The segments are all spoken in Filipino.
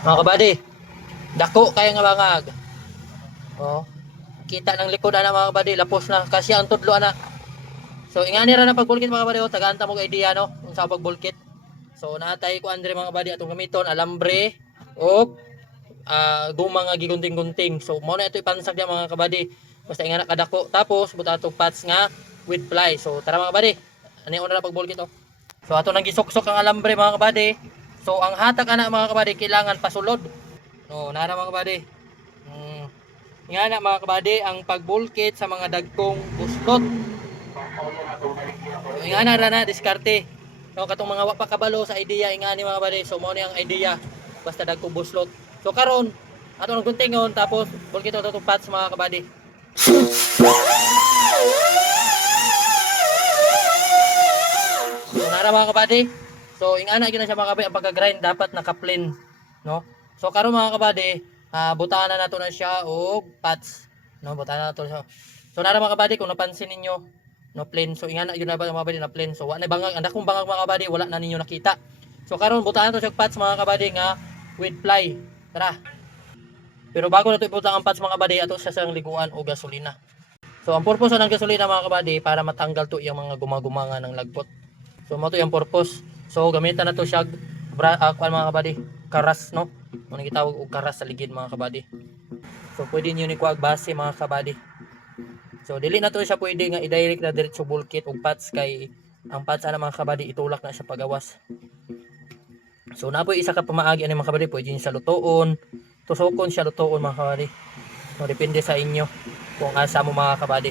Mga kabady, dako kayo nga bangag. Oh, kita ng likod ana mga kabady, lapos na kasi ang tudlo ana. So ingani ra na pagbulkit mga kabady, tagaanta mo idea no, kung sa pagbulkit. So naatay ko andre mga kabady atong gamiton alambre o gumang nga gigunting-gunting. So mo na ito ipansag dia mga kabady. Basta ingana kadako tapos buta atong patch nga with ply. So tara mga kabady. Ani una na pagbulkit oh. So ato nang gisok-sok ang alambre mga kabady. So ang hatag ana mga kabady kailangan pasulod. No, nara mga kabady. Hmm. Nga na mga kabady ang pagbulkit sa mga dagkong buslot. So ingana ra na diskarte. No, katong mga wa pa kabalo sa idea ingani mga kabady. So mo ni ang idea basta dagkong buslot. So karon ato nang guntingon tapos bulkit ato tong patch mga kabady. So nara mga kabady. So ingana gyud na siya mga kabady ang pagka-grind dapat naka-plain, no? So karon mga kabady, butahan na nato na siya og patch, no? Butahan na nato siya. So nara mga kabady kung napansin ninyo, no plain. So ingana gyud na ba mga kabady na plain. So wala na bangag, anda kong bangag mga kabady, wala na ninyo nakita. So karon butahan nato siya og patch mga kabady nga with ply. Tara. Pero bago nato ibutang ang patch mga kabady, ato sa sang liguan o gasolina. So ang purpose ng gasolina mga kabady para matanggal to yung mga gumagumanga ng lagpot. So mo to yung purpose. So gamitan na to siya mga kabady, karas no. Mo gitawag og karas sa ligid mga kabady. So pwede niyo ni kuag base mga kabady. So dili na to siya pwede nga i-direct na diretso bulkit og patch kay ang patch ana mga kabady itulak na siya pagawas. So napoy isa ka pamaagi ani mga kabady, pwede niyo sa lutoon, tusokon siya lutoon mga kabady. So depende sa inyo kung asa mo mga kabady.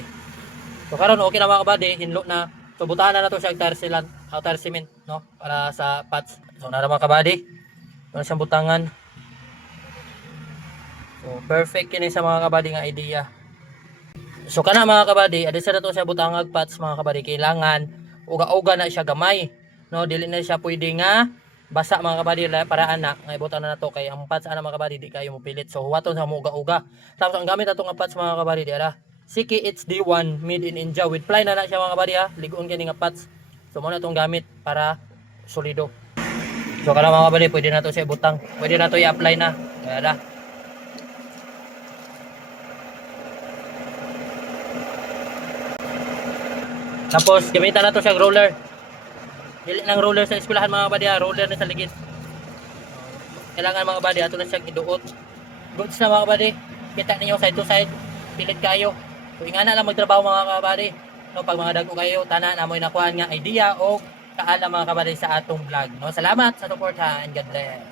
So karon okay na mga kabady, hinlo na. So butahan na nato siya og tire cement no para sa patch. So nara mga kabady. Wala siyang butangan. So perfect kini sa mga kabady nga idea. So kana mga kabady, adi sa nato siya butangag patch mga kabady, kailangan uga-uga na siya gamay. No, dili na siya pwede nga basa mga kabady para ana nga ibutan na nato kay ang patch ana mga kabady di kayo mopilit. So huwaton sa mo uga-uga. Tapos ang gamit nato nga patch mga kabady di ara Siki HD1 made in India with ply na siya mga kabady ha. Ligon kini nga patch. So mo na tong gamit para solido. So kana mga kabady, pwede na to siya ibutang. Pwede na to i-apply na. Kaya tapos gamitan na to siya roller. Dili nang roller sa eskwelahan mga kabady ha. Roller na sa ligid. Kailangan mga kabady ato na siya iduot. Goods na mga kabady. Kita ninyo side to side. Pilit kayo. So ingana lang magtrabaho mga kabady. No, pag mga dagko kayo tanan amoy nakuha nga idea o kaala mga kabady sa atong vlog. No, salamat sa support ha and God bless.